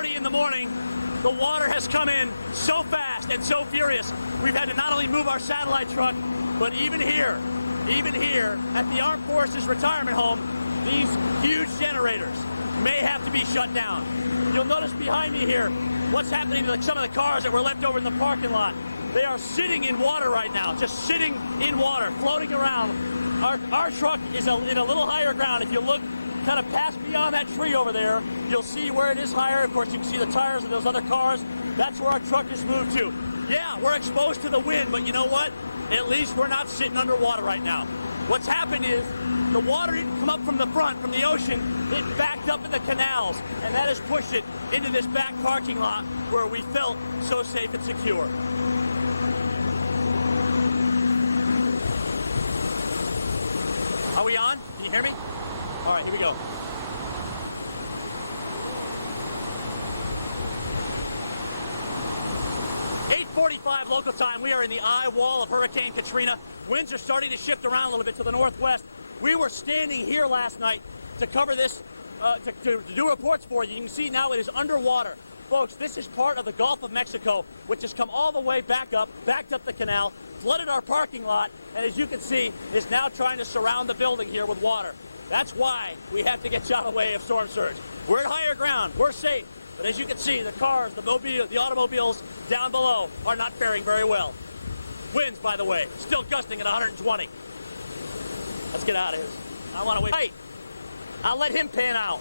8:40 in the morning, the water has come in so fast and so furious. We've had to not only move our satellite truck, but even here at the Armed Forces Retirement Home, these huge generators may have to be shut down. You'll notice behind me here what's happening to some of the cars that were left over in the parking lot. They are sitting in water right now, just sitting in water, floating around. Our truck is in a little higher ground. If you look kind of past beyond that tree over there, you'll see where it is higher. Of course, you can see the tires of those other cars. That's where our truck is moved to. Yeah, we're exposed to the wind, but you know what? At least we're not sitting underwater right now. What's happened is the water didn't come up from the front, from the ocean. It backed up in the canals, and that has pushed it into this back parking lot where we felt so safe and secure. Are we on? Can you hear me? All right, here we go. .45 local time. We are in the eye wall of Hurricane Katrina. Winds are starting to shift around a little bit to the northwest. We were standing here last night to cover this, to do reports for you. You can see now it is underwater. Folks, this is part of the Gulf of Mexico, which has come all the way backed up the canal, flooded our parking lot, and as you can see, is now trying to surround the building here with water. That's why we have to get out of the way of storm surge. We're at higher ground. We're safe. But as you can see, the cars, the automobiles down below are not faring very well. Winds, by the way, still gusting at 120. Let's get out of here. I want to wait. Hey, I'll let him pan out.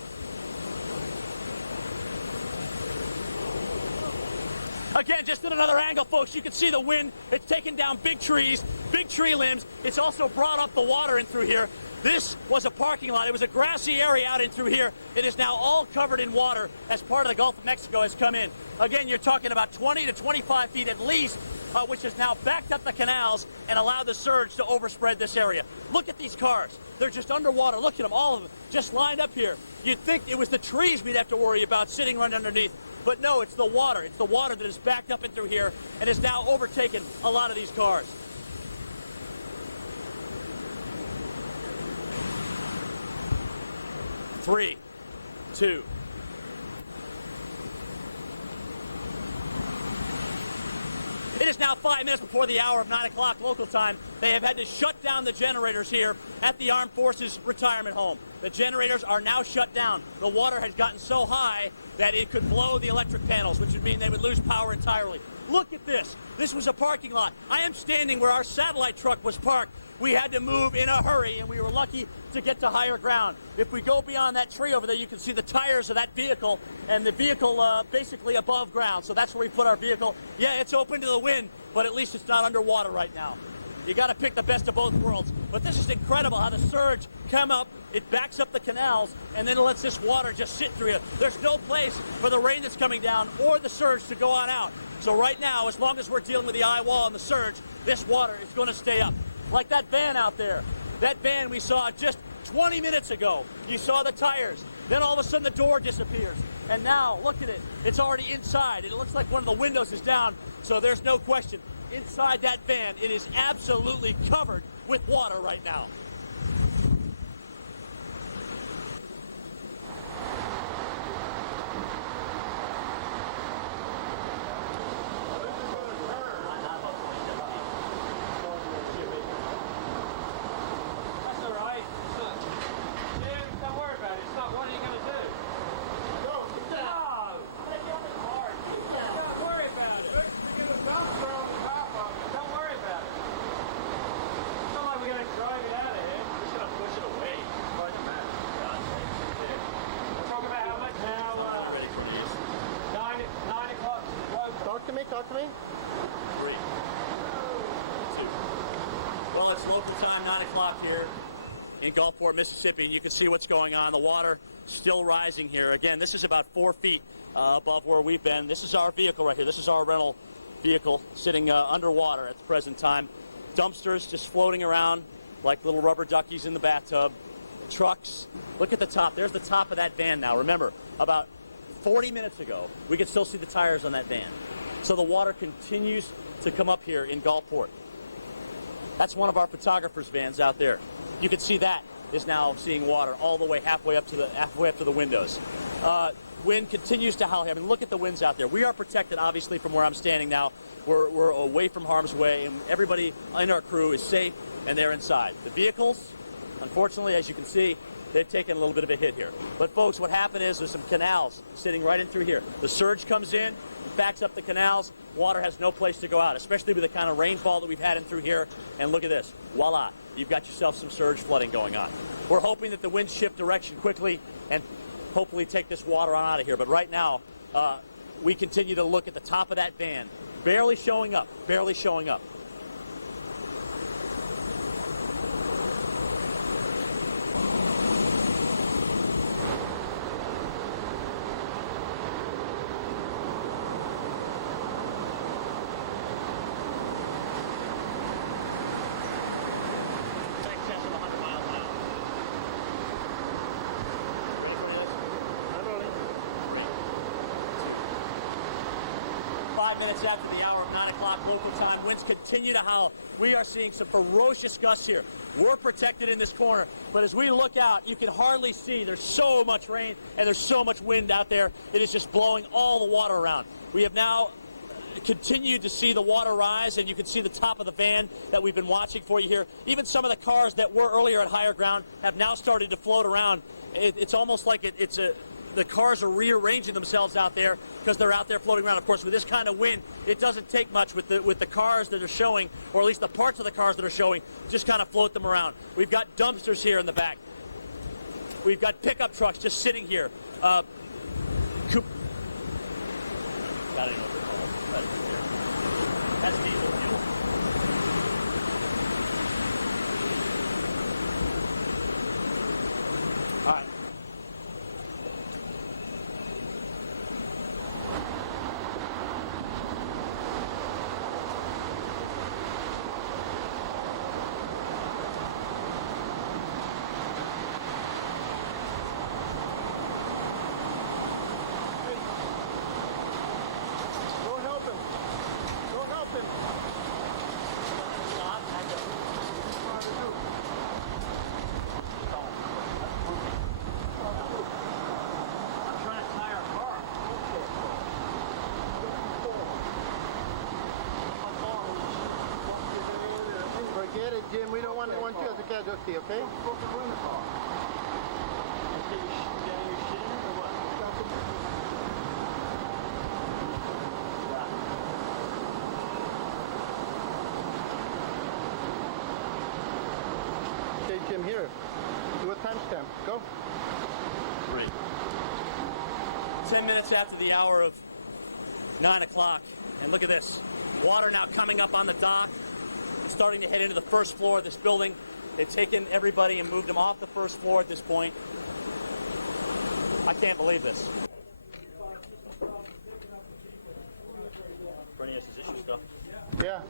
Again, just at another angle, folks, you can see the wind. It's taken down big trees, big tree limbs. It's also brought up the water in through here. This was a parking lot. It was a grassy area out in through here. It is now all covered in water as part of the Gulf of Mexico has come in. Again, you're talking about 20 to 25 feet at least, which has now backed up the canals and allowed the surge to overspread this area. Look at these cars. They're just underwater. Look at them, all of them, just lined up here. You'd think it was the trees we'd have to worry about sitting right underneath. But no, it's the water. It's the water that is backed up in through here and has now overtaken a lot of these cars. Three, two. It is now 5 minutes before the hour of 9 o'clock local time. They have had to shut down the generators here at the Armed Forces Retirement Home. The generators are now shut down. The water has gotten so high that it could blow the electric panels, which would mean they would lose power entirely. Look at this. This was a parking lot. I am standing where our satellite truck was parked. We had to move in a hurry, and we were lucky to get to higher ground. If we go beyond that tree over there, you can see the tires of that vehicle, and the vehicle basically above ground. So that's where we put our vehicle. Yeah, it's open to the wind, but at least it's not underwater right now. You got to pick the best of both worlds. But this is incredible how the surge come up, it backs up the canals, and then it lets this water just sit through it. There's no place for the rain that's coming down or the surge to go on out. So right now, as long as we're dealing with the eye wall and the surge, this water is going to stay up. Like that van out there. That van we saw just 20 minutes ago. You saw the tires. Then all of a sudden the door disappears. And now, look at it. It's already inside. It looks like one of the windows is down, so there's no question. Inside that van, it is absolutely covered with water right now. Talk to me. 3, 2. Well, it's local time, 9 o'clock here in Gulfport, Mississippi, and you can see what's going on. The water still rising here. Again, this is about 4 feet above where we've been. This is our vehicle right here. This is our rental vehicle sitting underwater at the present time. Dumpsters just floating around like little rubber duckies in the bathtub. Trucks. Look at the top. There's the top of that van now. Remember, about 40 minutes ago, we could still see the tires on that van. So the water continues to come up here in Gulfport. That's one of our photographers' vans out there. You can see that is now seeing water all the way halfway up to the windows. wind continues to howl here. I mean, look at the winds out there. We are protected, obviously, from where I'm standing now. We're away from harm's way, and everybody in our crew is safe, and they're inside. The vehicles, unfortunately, as you can see, they've taken a little bit of a hit here. But, folks, what happened is there's some canals sitting right in through here. The surge comes in, backs up the canals. Water has no place to go out, especially with the kind of rainfall that we've had in through here. And look at this. Voila. You've got yourself some surge flooding going on. We're hoping that the winds shift direction quickly and hopefully take this water on out of here. But right now, we continue to look at the top of that van. Barely showing up. Barely showing up. Minutes after the hour of 9 o'clock local time, winds continue to howl. We are seeing some ferocious gusts here. We're protected in this corner, but as we look out, you can hardly see. There's so much rain and there's so much wind out there. It is just blowing all the water around. We have now continued to see the water rise, and you can see the top of the van that we've been watching for you here. Even some of the cars that were earlier at higher ground have now started to float around. It's almost like the cars are rearranging themselves out there because they're out there floating around. Of course, with this kind of wind, it doesn't take much with the cars that are showing, or at least the parts of the cars that are showing, just kind of float them around. We've got dumpsters here in the back. We've got pickup trucks just sitting here. I don't know what they're called. That's diesel fuel. All right. Forget it, Jim. We don't want you as a casualty, okay? Okay, Jim, here. Do a timestamp. Go. 10 minutes after the hour of 9 o'clock, and look at this. Water now coming up on the dock. Starting to head into the first floor of this building. They've taken everybody and moved them off the first floor at this point. I can't believe this. Bernie has his issues, though. Yeah.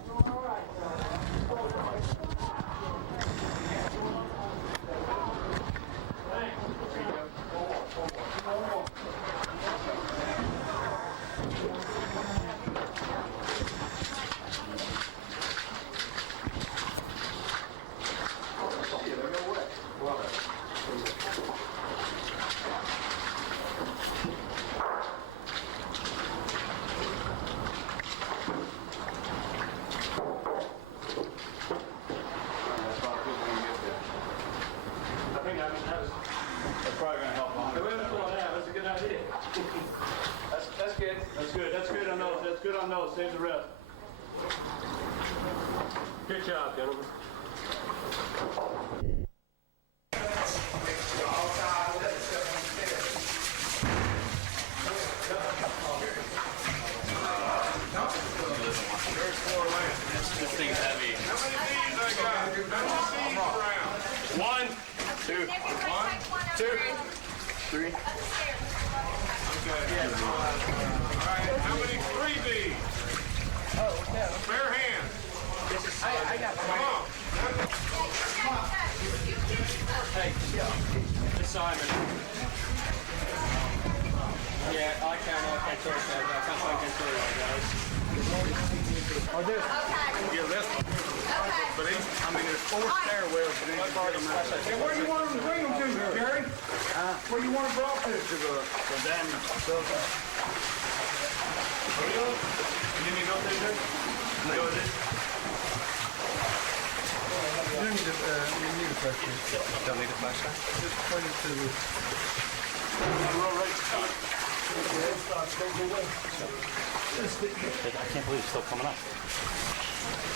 That's probably going to help on it. That's a good idea. That's good. That's good. That's good on those. That's good on those. Save the rest. Good job, gentlemen. This thing's heavy. How many bees I got? How many bees around? 1, 2, 2, 3. Okay. All right. How many freebies? Oh, okay. Bare hands. I got Come on. Hey, Simon. Yeah, I can't talk that. I can't talk Cantore, guys. Oh, there's. Yeah, that's. Okay. But I mean, there's stairwells. Hey, where do you want them to bring them to, Jerry? Where do you want them brought to? To the damage. You need to go there? Go with it. You don't need a flashlight. Don't need a flashlight? Just point it to the... I can't believe it's still coming up.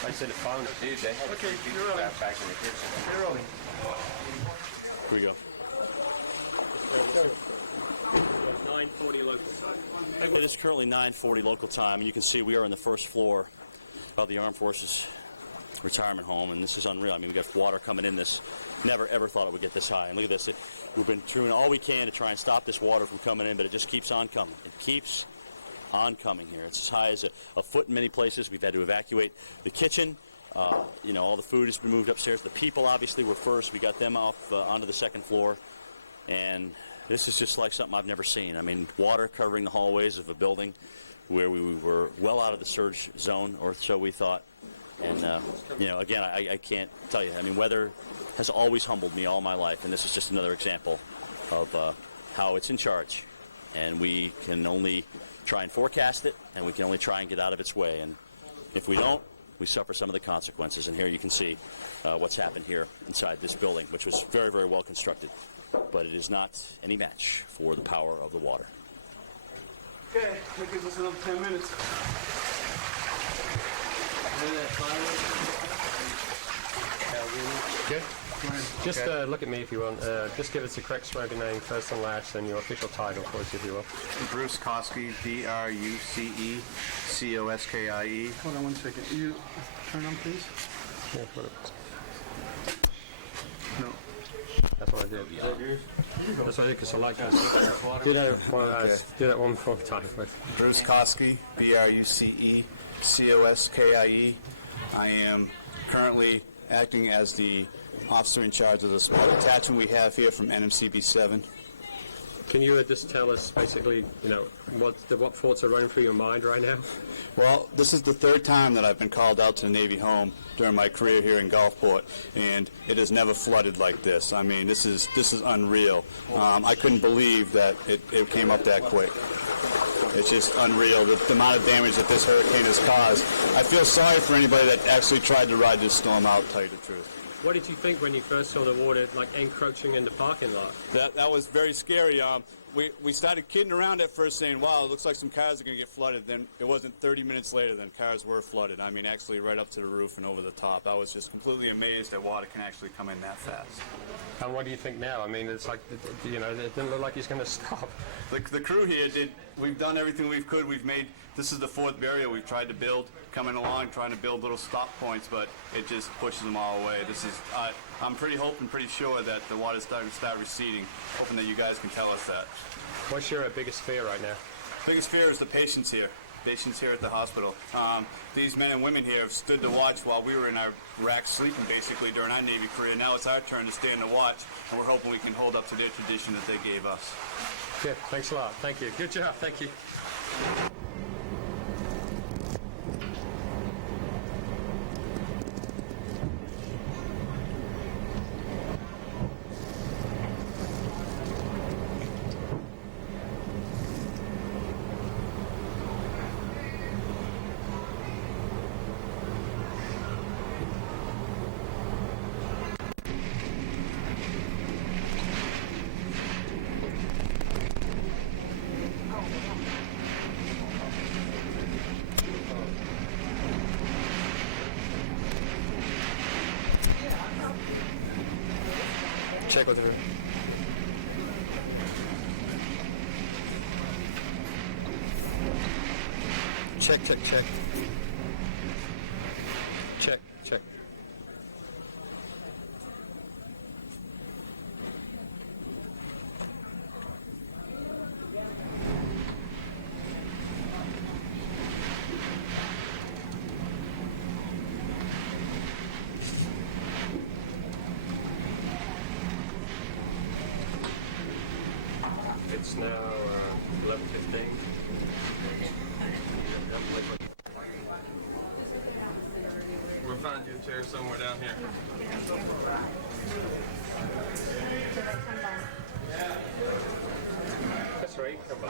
I said the phone. Dude, they had you're rolling. back in the kitchen. You're rolling. Here we go. 9:40 local time. It is currently 9:40 local time, and you can see we are on the first floor of the Armed Forces retirement home, and this is unreal. I mean, we got water coming in this. Never ever thought it would get this high. And look at this. We've been doing all we can to try and stop this water from coming in, but it just keeps on coming. It keeps on coming here. It's as high as a foot in many places. We've had to evacuate the kitchen. You know, all the food has been moved upstairs. The people obviously were first. We got them off onto the second floor, and this is just like something I've never seen. I mean, water covering the hallways of a building where we were well out of the surge zone, or so we thought. And, you know, again, I can't tell you. I mean, weather has always humbled me all my life, and this is just another example of how it's in charge. And we can only try and forecast it, and we can only try and get out of its way. And if we don't, we suffer some of the consequences. And here you can see what's happened here inside this building, which was very, very well constructed. But it is not any match for the power of the water. Okay, that gives us another 10 minutes. Good. Just look at me if you want. Just give us the correct smoker name, first and last, and your official title, for us, if you will. Bruce Koski, B-R-U-C-E-C-O-S-K-I-E. Hold on one second. You turn on, please. Yeah, what it was. No. That's what I did. That's what I did, because I like that. Do that one, do that one more time, please. Bruce Koski, B-R-U-C-E-C-O-S-K-I-E. I am currently acting as the officer in charge of the small detachment we have here from NMCB 7. Can you just tell us basically, you know, what thoughts are running through your mind right now? Well, this is the third time that I've been called out to the Navy home during my career here in Gulfport, and it has never flooded like this. I mean, this is unreal. I couldn't believe that it came up that quick. It's just unreal, the amount of damage that this hurricane has caused. I feel sorry for anybody that actually tried to ride this storm out, to tell you the truth. What did you think when you first saw the water, like, encroaching in the parking lot? That was very scary. We started kidding around at first, saying, wow, it looks like some cars are going to get flooded. Then it wasn't 30 minutes later, then cars were flooded. I mean, actually right up to the roof and over the top. I was just completely amazed that water can actually come in that fast. And what do you think now? I mean, it's like, you know, it didn't look like he's going to stop. The crew here we've done everything we could. This is the fourth barrier we've tried to build, coming along, trying to build little stop points, but it just pushes them all away. I'm pretty sure that the water's starting to start receding, hoping that you guys can tell us that. What's your biggest fear right now? Biggest fear is the patients here at the hospital. These men and women here have stood to watch while we were in our racks sleeping basically during our Navy career. Now it's our turn to stand to watch, and we're hoping we can hold up to their tradition that they gave us. Good, thanks a lot. Thank you. Good job, thank you. Check with her. Check. Check. It's now 11:15. We'll find you. chair somewhere down here. That's right, come on.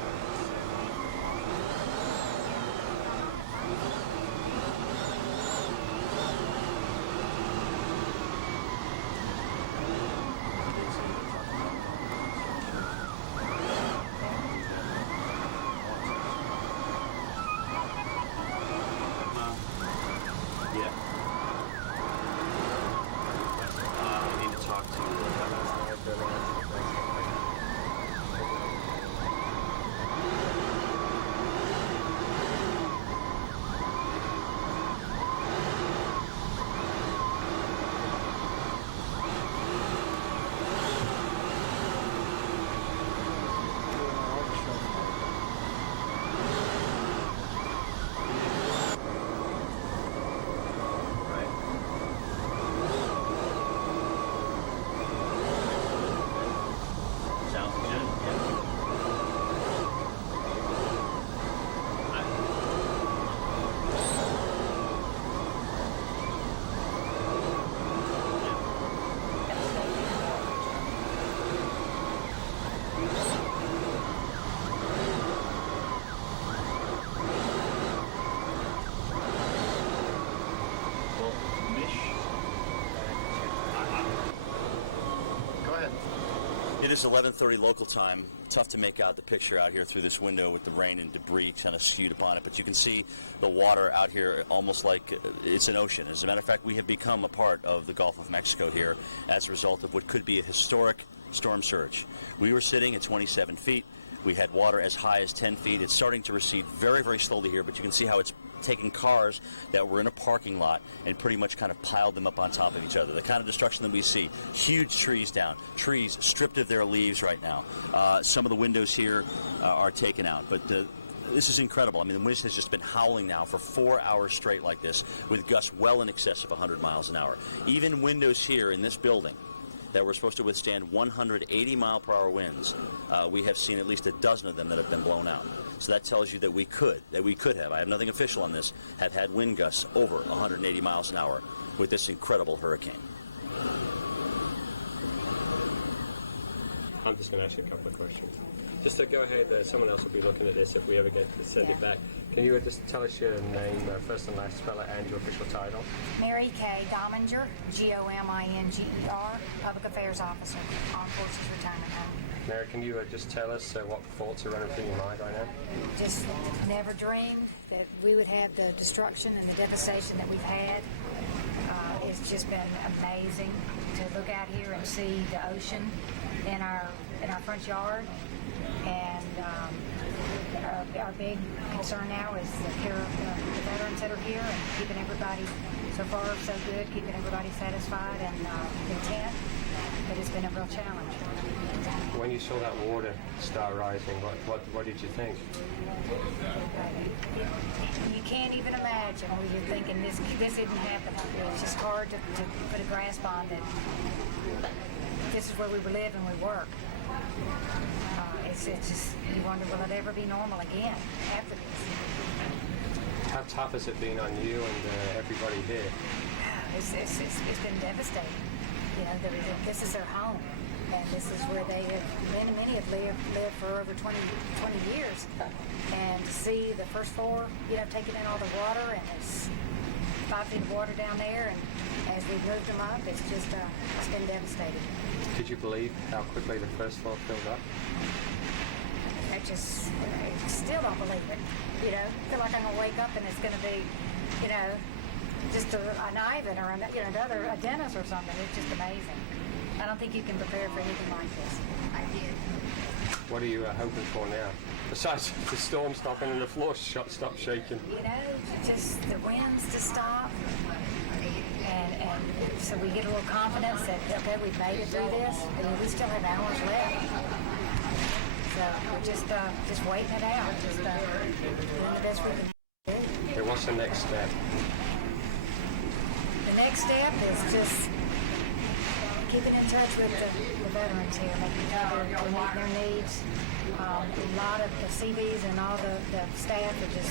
It is 11:30 local time. Tough to make out the picture out here through this window with the rain and debris kind of skewed upon it, but you can see the water out here almost like it's an ocean. As a matter of fact, we have become a part of the Gulf of Mexico here as a result of what could be a historic storm surge. We were sitting at 27 feet. We had water as high as 10 feet. It's starting to recede very, very slowly here, but you can see how it's taking cars that were in a parking lot and pretty much kind of piled them up on top of each other. The kind of destruction that we see. Huge trees down. Trees stripped of their leaves right now. Some of the windows here are taken out, but this is incredible. I mean, the wind has just been howling now for 4 hours straight like this with gusts well in excess of 100 miles an hour. Even windows here in this building that were supposed to withstand 180-mile-per-hour winds, we have seen at least a dozen of them that have been blown out. So that tells you that we could have, I have nothing official on this, have had wind gusts over 180 miles an hour with this incredible hurricane. I'm just going to ask you a couple of questions. Just to go ahead, someone else will be looking at this if we ever get to send it back. Can you just tell us your name, first and last, spell it, and your official title? Mary Kay Dominger, Gominger, Public Affairs Officer, Armed Forces Retirement Home. Mary, can you just tell us what thoughts are running through your mind right now? Just never dreamed that we would have the destruction and the devastation that we've had. It's just been amazing to look out here and see the ocean in our front yard. And our big concern now is the care of the veterans that are here and keeping everybody, so far so good, keeping everybody satisfied and content. But it's been a real challenge. When you saw that water start rising, what did you think? You can't even imagine. You're thinking this isn't happening. It's just hard to put a grasp on that this is where we live and we work. It's just, you wonder, will it ever be normal again after this? How tough has it been on you and everybody here? It's been devastating. You know, this is their home, and this is where they have, many have lived for over 20 years. And to see the first floor, taking in all the water, and it's 5 feet of water down there, and as we've moved them up, it's just, it's been devastating. Could you believe how quickly the first floor filled up? I still don't believe it. I feel like I'm gonna wake up and it's gonna be, just an Ivan or a Dennis or something. It's just amazing. I don't think you can prepare for anything like this. I did. What are you hoping for now? Besides the storm stopping and the floor stop shaking. Just the winds to stop. And so we get a little confidence that, okay, we've made it through this. We still have hours left. So we're just waiting it out. Just doing the best we can do. Okay, what's the next step? The next step is just keeping in touch with the veterans here, making sure they're meeting their needs. A lot of the CVs and all the staff are just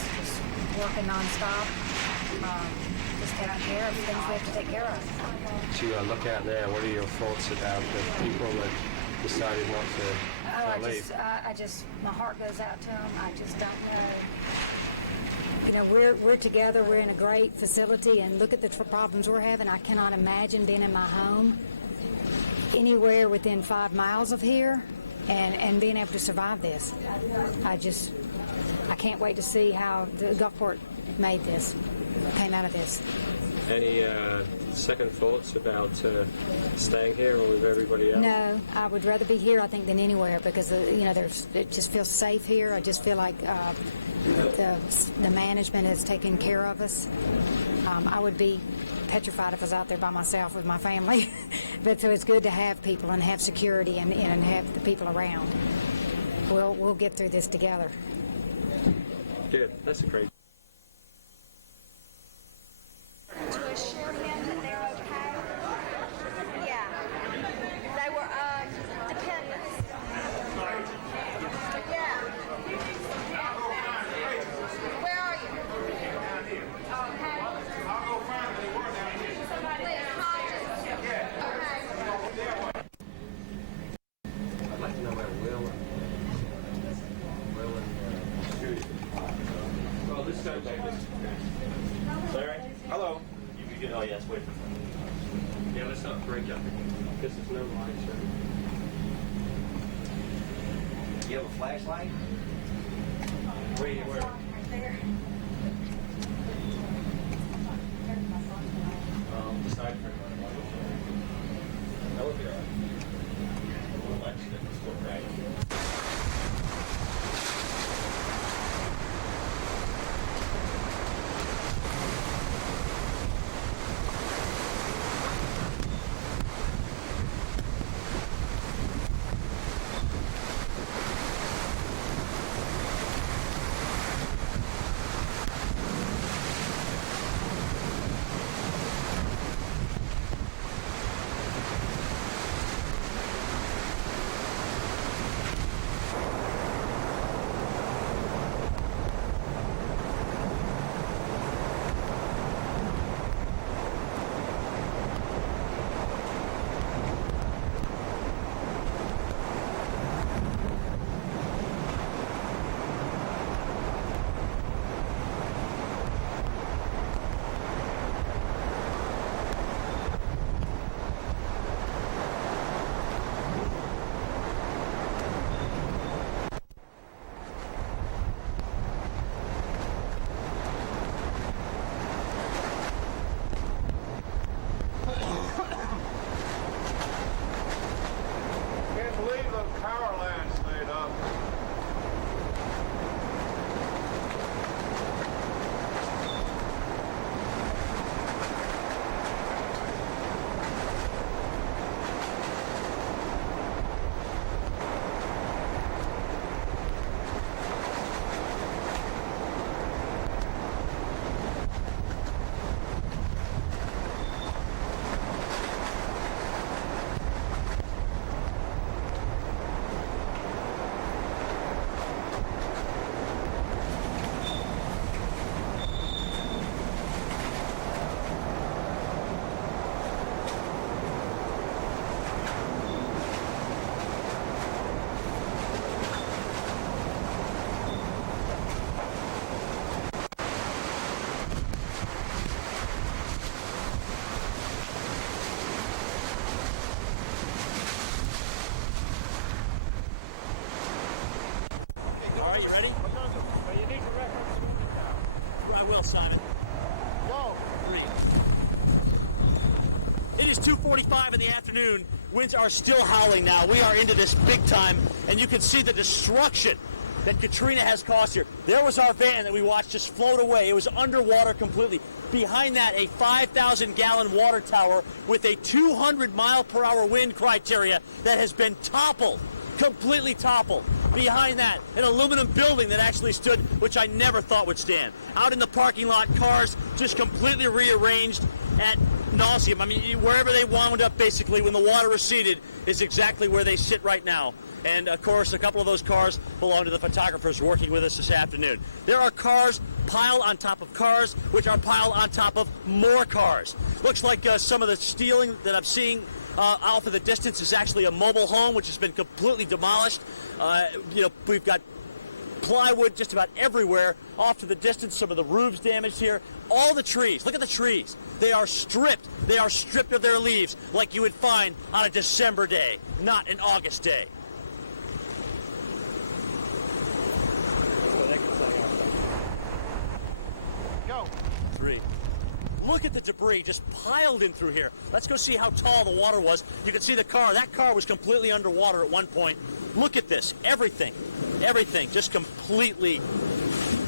working nonstop. Just taken care of, things we have to take care of. So you look out there, what are your thoughts about the people that decided not to leave? My heart goes out to them. I just don't know. You know, we're together. We're in a great facility, and look at the problems we're having. I cannot imagine being in my home anywhere within 5 miles of here and being able to survive this. I can't wait to see how the Gulfport came out of this. Any second thoughts about staying here or with everybody else? No, I would rather be here, I think, than anywhere because, it just feels safe here. I just feel like the management is taking care of us. I would be petrified if I was out there by myself with my family. But so it's good to have people and have security and have the people around. We'll get through this together. Good. That's a great. To assure him that they're okay. Yeah. They were dependents. Yeah. Where are you? Okay. I'll go find them. They were down here. Please, Hutchins. Okay. I'd like to know where Will and Judy. Well, this guy back this. Larry? Hello. Oh, yes, wait for me. Yeah, let's not break up because there's no lights. You have a flashlight? Where? Decide for that would be all right. Right. Simon. Go. 3. It is 2:45 in the afternoon. Winds are still howling now. We are into this big time, and you can see the destruction that Katrina has caused here. There was our van that we watched just float away. It was underwater completely. Behind that, a 5,000-gallon water tower with a 200-mile-per-hour wind criteria that has been toppled, completely toppled. Behind that, an aluminum building that actually stood, which I never thought would stand. Out in the parking lot, cars just completely rearranged at nauseum. I mean, wherever they wound up, basically, when the water receded, is exactly where they sit right now. And, of course, a couple of those cars belong to the photographers working with us this afternoon. There are cars piled on top of cars, which are piled on top of more cars. Looks like some of the stealing that I'm seeing off of the distance is actually a mobile home, which has been completely demolished. We've got plywood just about everywhere. Off to the distance, some of the roofs damaged here. All the trees, look at the trees. They are stripped. They are stripped of their leaves like you would find on a December day, not an August day. Go. 3. Look at the debris just piled in through here. Let's go see how tall the water was. You can see the car. That car was completely underwater at one point. Look at this. Everything just completely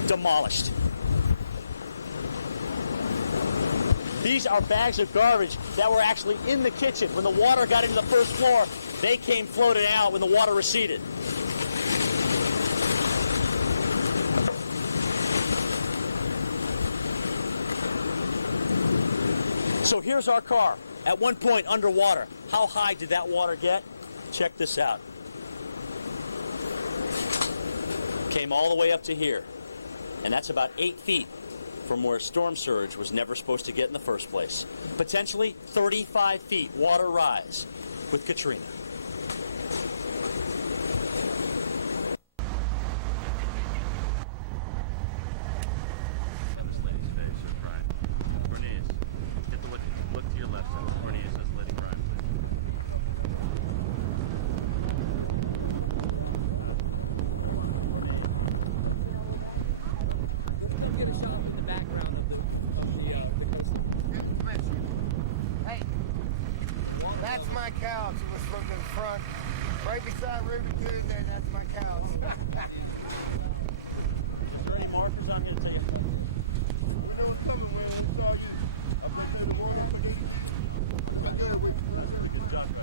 demolished. These are bags of garbage that were actually in the kitchen. When the water got into the first floor, they came floating out when the water receded. So here's our car, at one point underwater. How high did that water get? Check this out. Came all the way up to here, and that's about 8 feet from where storm surge was never supposed to get in the first place. Potentially 35 feet water rise with Katrina. That's my couch. It was from the front, right beside Ruby Good. That's my couch. Is there any markers I'm going to tell you? We know what's coming, man. It's all you. I'm going to take the water up again. Right there with you.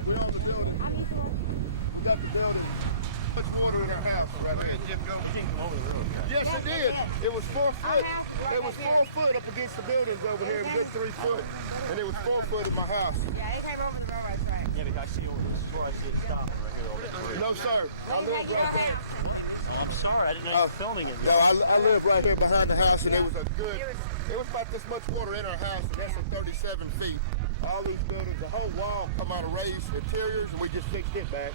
We're on the building. We got the building. Much water in our house right there. Jim, go. You didn't come over the road. Yes, it did. It was 4 foot. It was 4 foot up against the buildings over here. It was good 3 foot. And it was 4 foot in my house. Yeah, it came over the road right there. Yeah, because I see this is where I see it stopping right here. Over No, sir. I live right there. Oh, I'm sorry, I didn't know you were filming it. No, I live right here behind the house, and it was about this much water in our house, and that's at 37 feet. All these buildings, the whole wall come out of raised interiors, and we just fixed it back.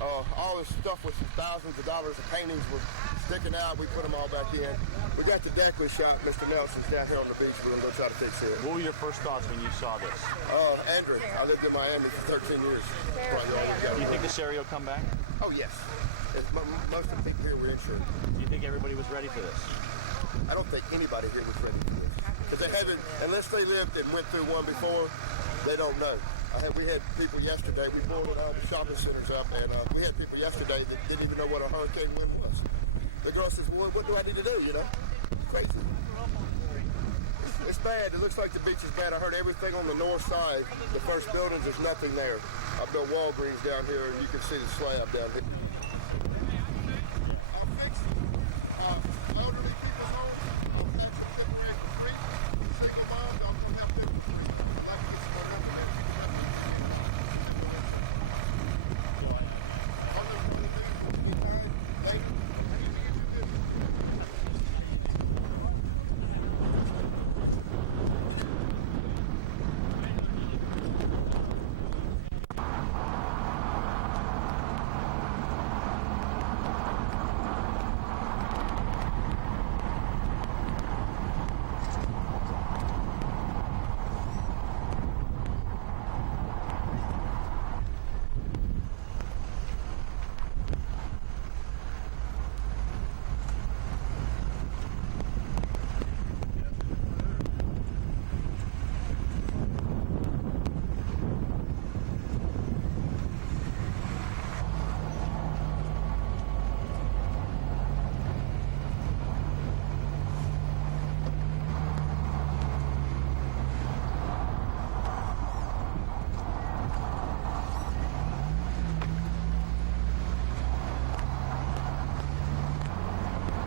All this stuff with thousands of dollars of paintings were sticking out. We put them all back in. We got the deck was shot. Mr. Nelson's down here on the beach. We're going to go try to fix it. What were your first thoughts when you saw this? Andrew, I lived in Miami for 13 years. Do you think this area will come back? Oh, yes. Most of the people here were insured. Do you think everybody was ready for this? I don't think anybody here was ready for this. Because they haven't, unless they lived and went through one before, they don't know. We had people yesterday, we boarded all the shopping centers up, and we had people yesterday that didn't even know what a hurricane wind was. The girl says, well, what do I need to do, you know? It's crazy. It's bad. It looks like the beach is bad. I heard everything on the north side. The first buildings, there's nothing there. I built Walgreens down here, and you can see the slab down here. I'll fix it. Elderly people's homes, I'll have to temporary for free. Single moms, I'm going to have them for free. Like this one up there. Other things will be fine later.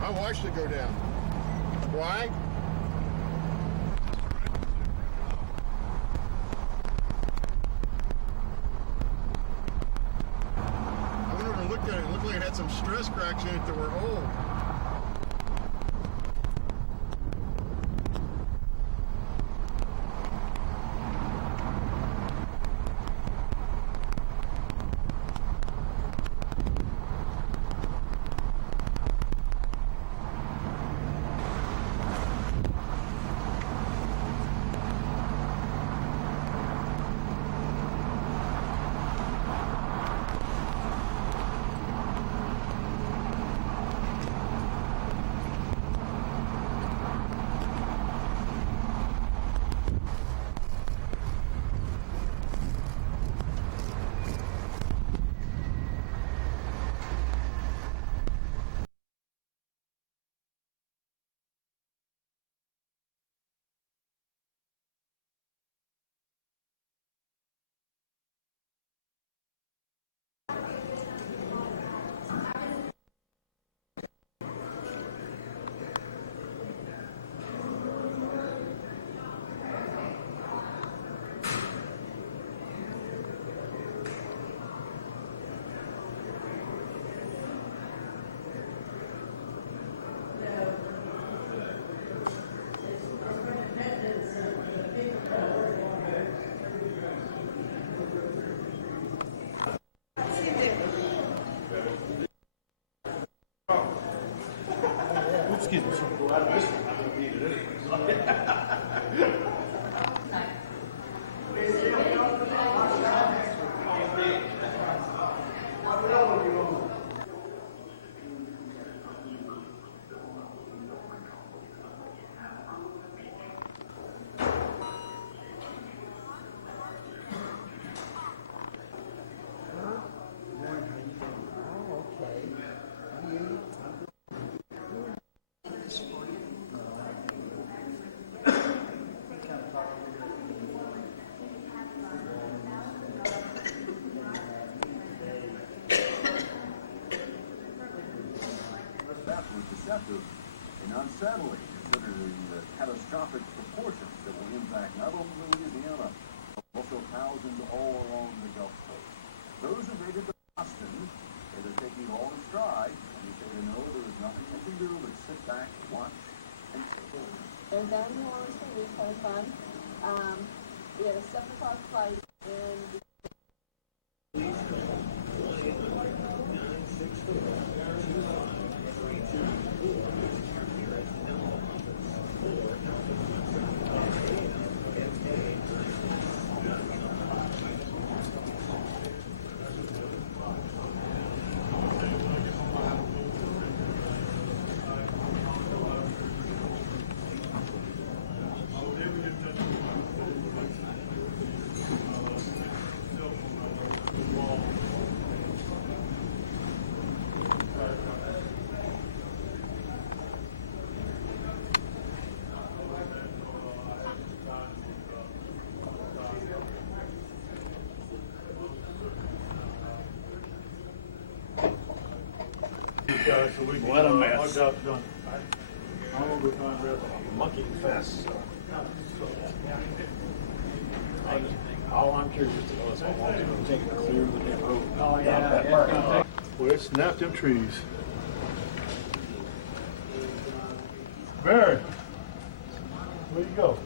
My wife should go down. Why? I went over and looked at it. stress cracks in it that were old. Excuse me, sir. Go out of this one. I don't need it anyway. deceptive and unsettling, considering the catastrophic proportions that will impact not only Louisiana, but also thousands all along the Gulf Coast. Those who made it to Boston, they're taking it all in stride, and they say they know there is nothing they can do but sit back, watch, and take it. They're down in New Orleans for a week, had fun. We had a 7 o'clock flight, and What a mess. Our job's done. I'm gonna go find Red Monkey Fest. All I'm curious to know is how long it's gonna take to clear the road. Oh yeah. Well, it snapped them trees. Barry, where you go?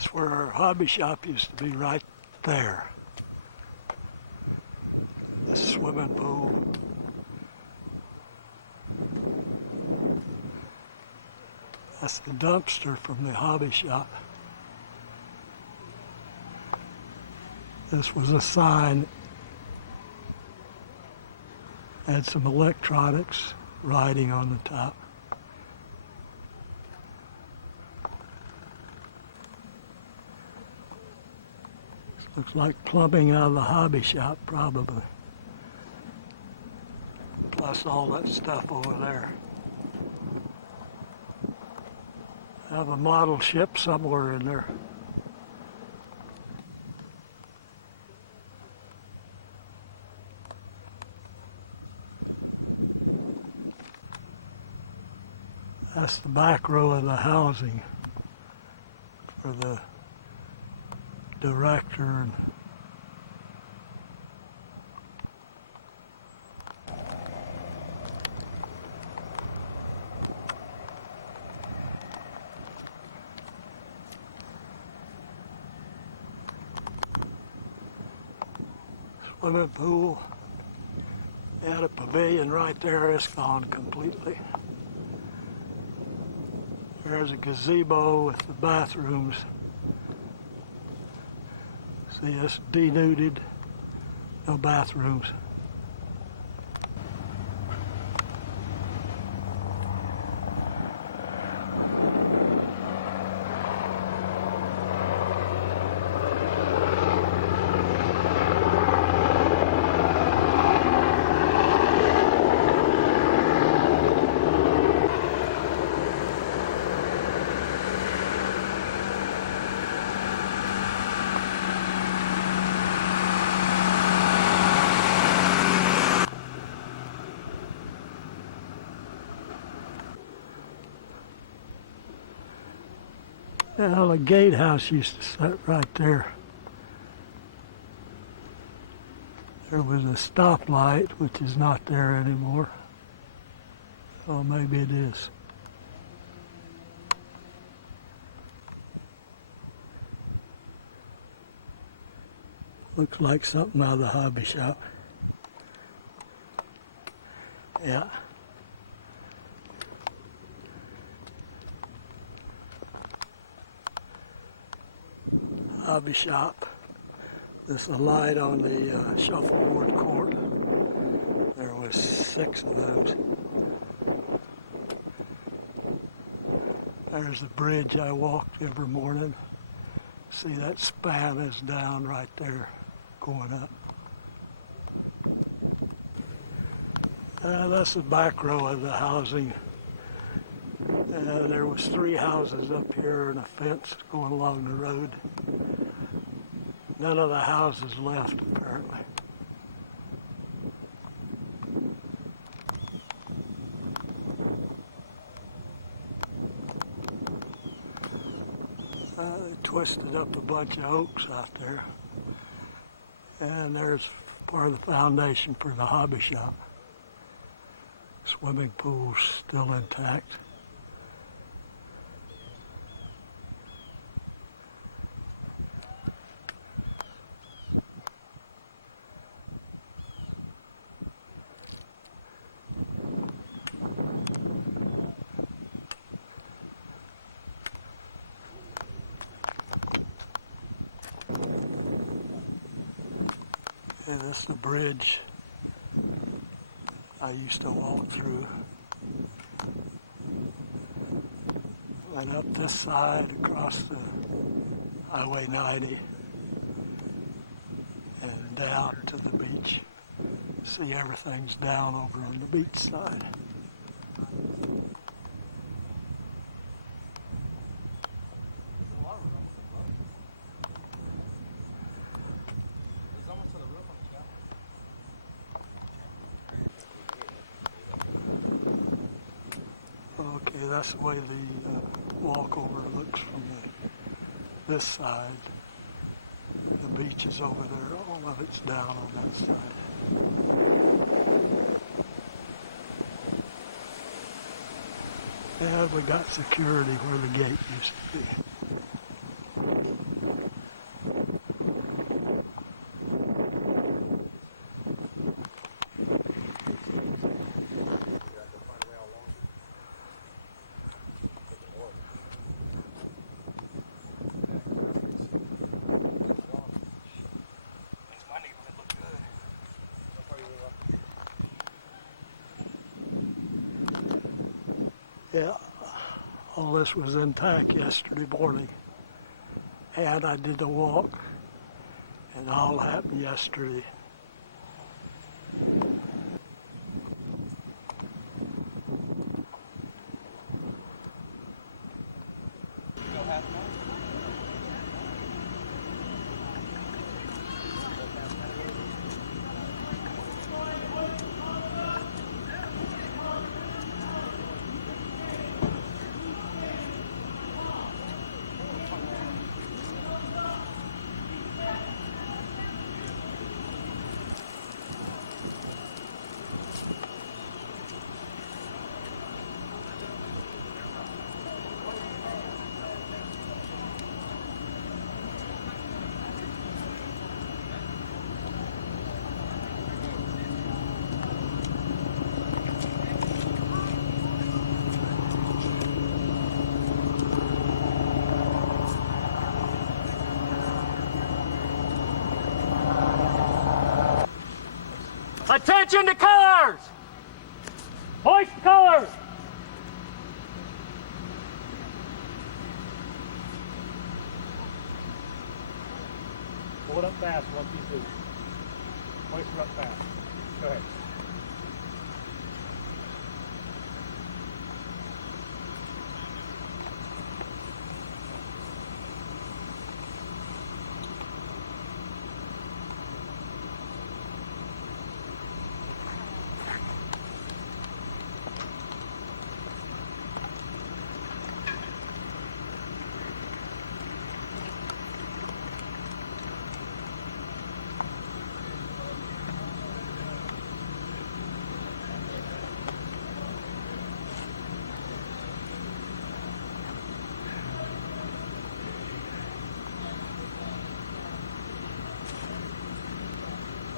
That's where our hobby shop used to be, right there. The swimming pool. That's the dumpster from the hobby shop. This was a sign. Had some electronics writing on the top. Looks like plumbing out of the hobby shop, probably. Plus all that stuff over there. I have a model ship somewhere in there. That's the back row of the housing for the director and swimming pool. They had a pavilion right there. It's gone completely. There's a gazebo with the bathrooms. See, it's denuded. No bathrooms. Well, the gatehouse used to sit right there. There was a stoplight, which is not there anymore. Oh, maybe it is. Looks like something out of the hobby shop. Yeah. Hobby shop. There's a light on the shuffleboard court. There was 6 of those. There's the bridge I walked every morning. See, that span is down right there, going up. That's the back row of the housing. There was 3 houses up here and a fence going along the road. None of the houses left, apparently. They twisted up a bunch of oaks out there. And there's part of the foundation for the hobby shop. Swimming pool's still intact. And this is the bridge I used to walk through. Went up this side across the Highway 90 and down to the beach. See, everything's down over on the beach side. Okay, that's the way the walkover looks from this side. The beach is over there. All of it's down on that side. And we got security where the gate used to be. all this was intact yesterday morning. And I did the walk, and it all happened yesterday. Attention to colors! Hoist colors! Pull it up fast once you see. Hoist it up fast. Go ahead.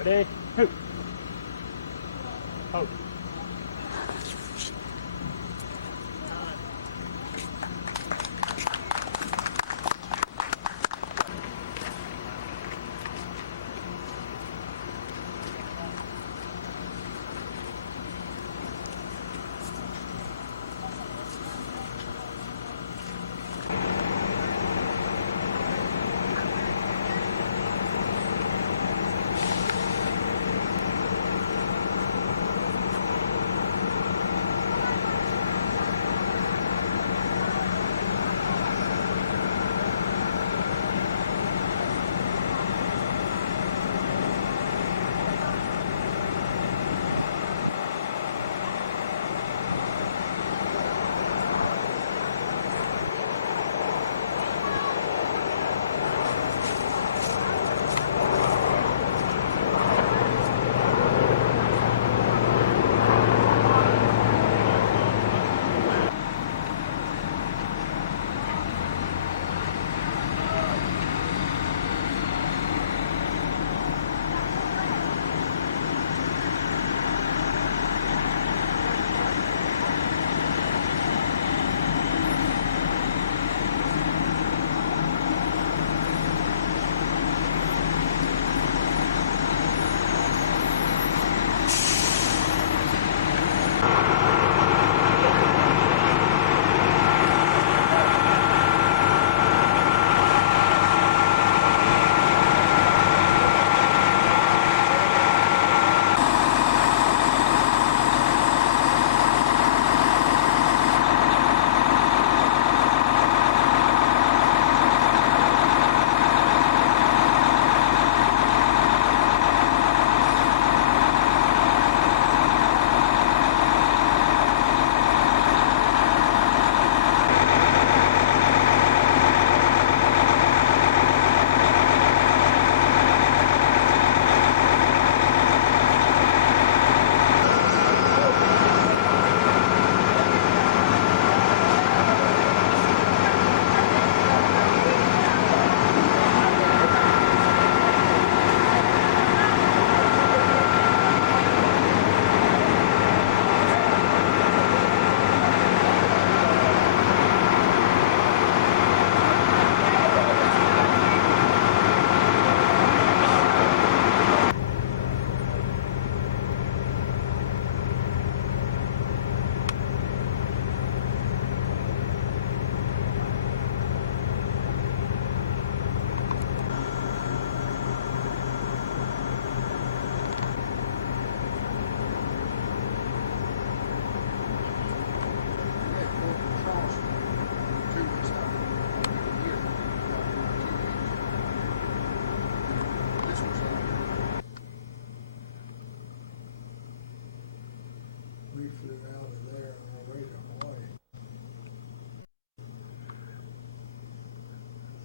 Ready? Hoop. Hope.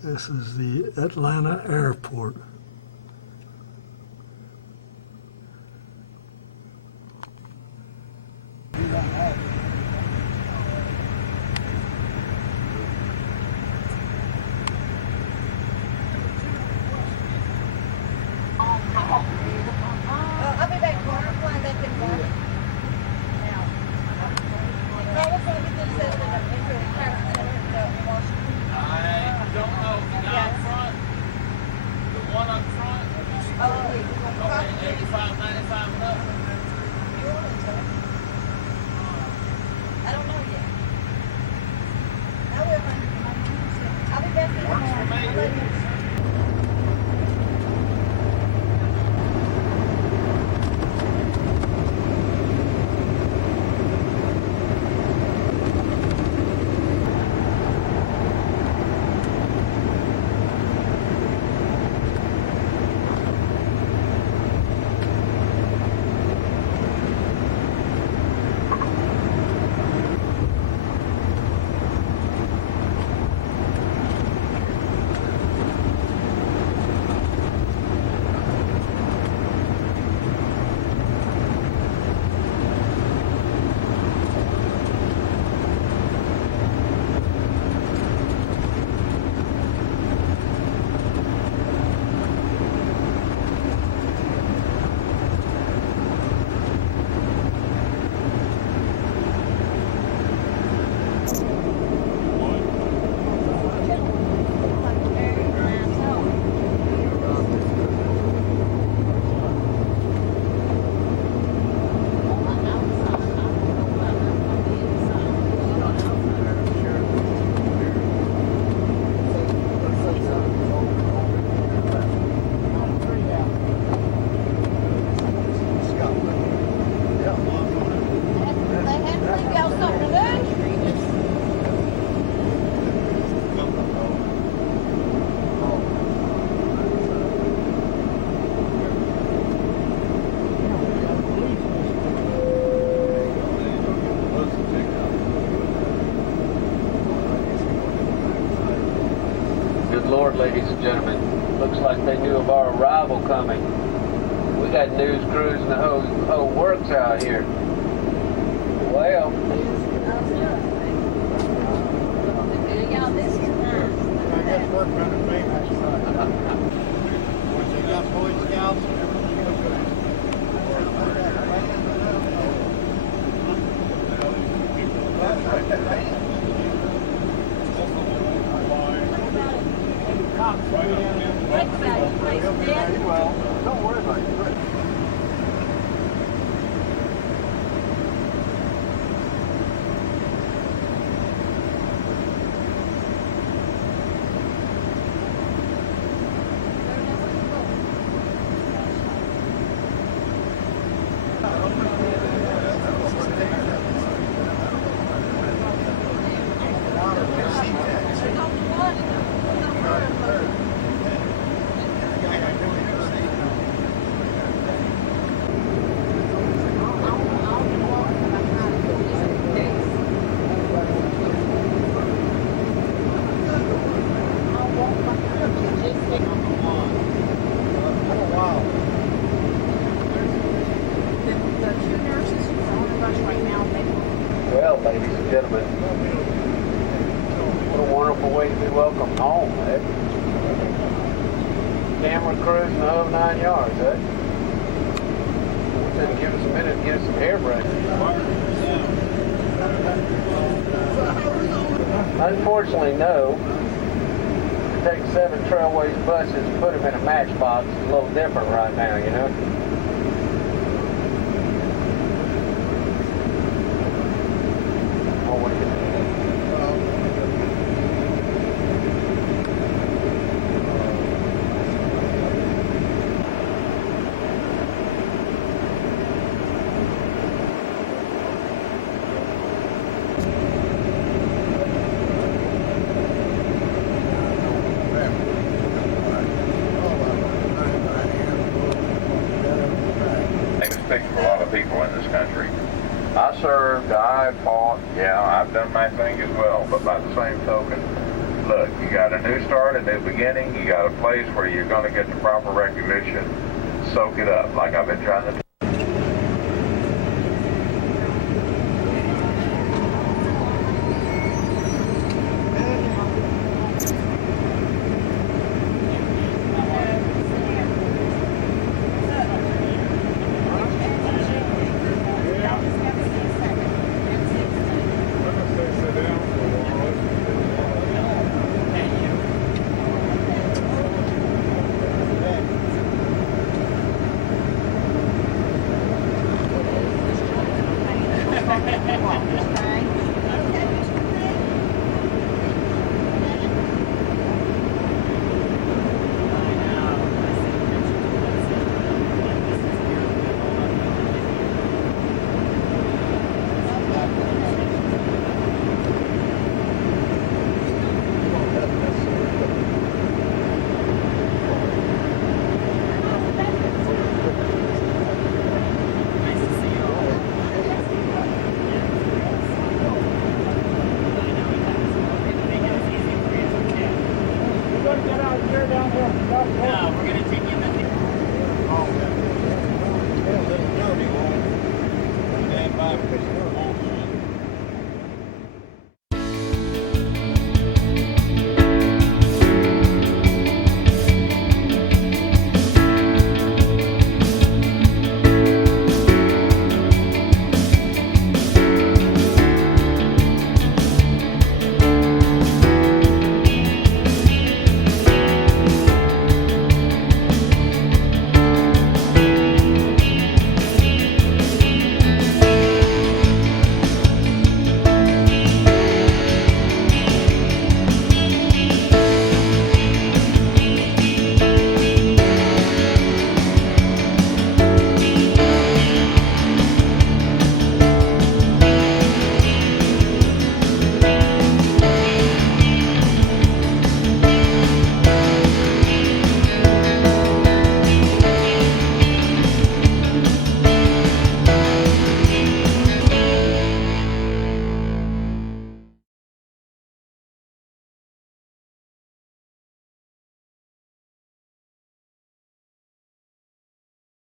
This is the Atlanta airport. I'll be back tomorrow. I'm flying back in the morning. Now. Well, what's going to get this set into the traffic center in Washington? I don't know. The guy up front, the one up front, okay, 85, 95 and up. New Orleans, huh? I don't know yet. I will, honey. I'll be back in the morning. I'll let you. Ladies and gentlemen, looks like they knew of our arrival coming. We got news crews and the whole works out here. Well, I guess work running famous. They got Boy Scouts and everything else. Well, don't worry about it. well, ladies and gentlemen, what a wonderful way to be welcomed home, eh? Camera crews and the whole 9 yards, eh? Said give us a minute to get us some air breaks. Unfortunately, no. To take 7 Trailways buses and put them in a matchbox is a little different right now, you know? For a lot of people in this country. I served, I fought. Yeah, I've done my thing as well, but by the same token, look, You got a new start, a new beginning. You got a place where you're going to get the proper recognition. Soak it up, like I've been trying to do. Bye.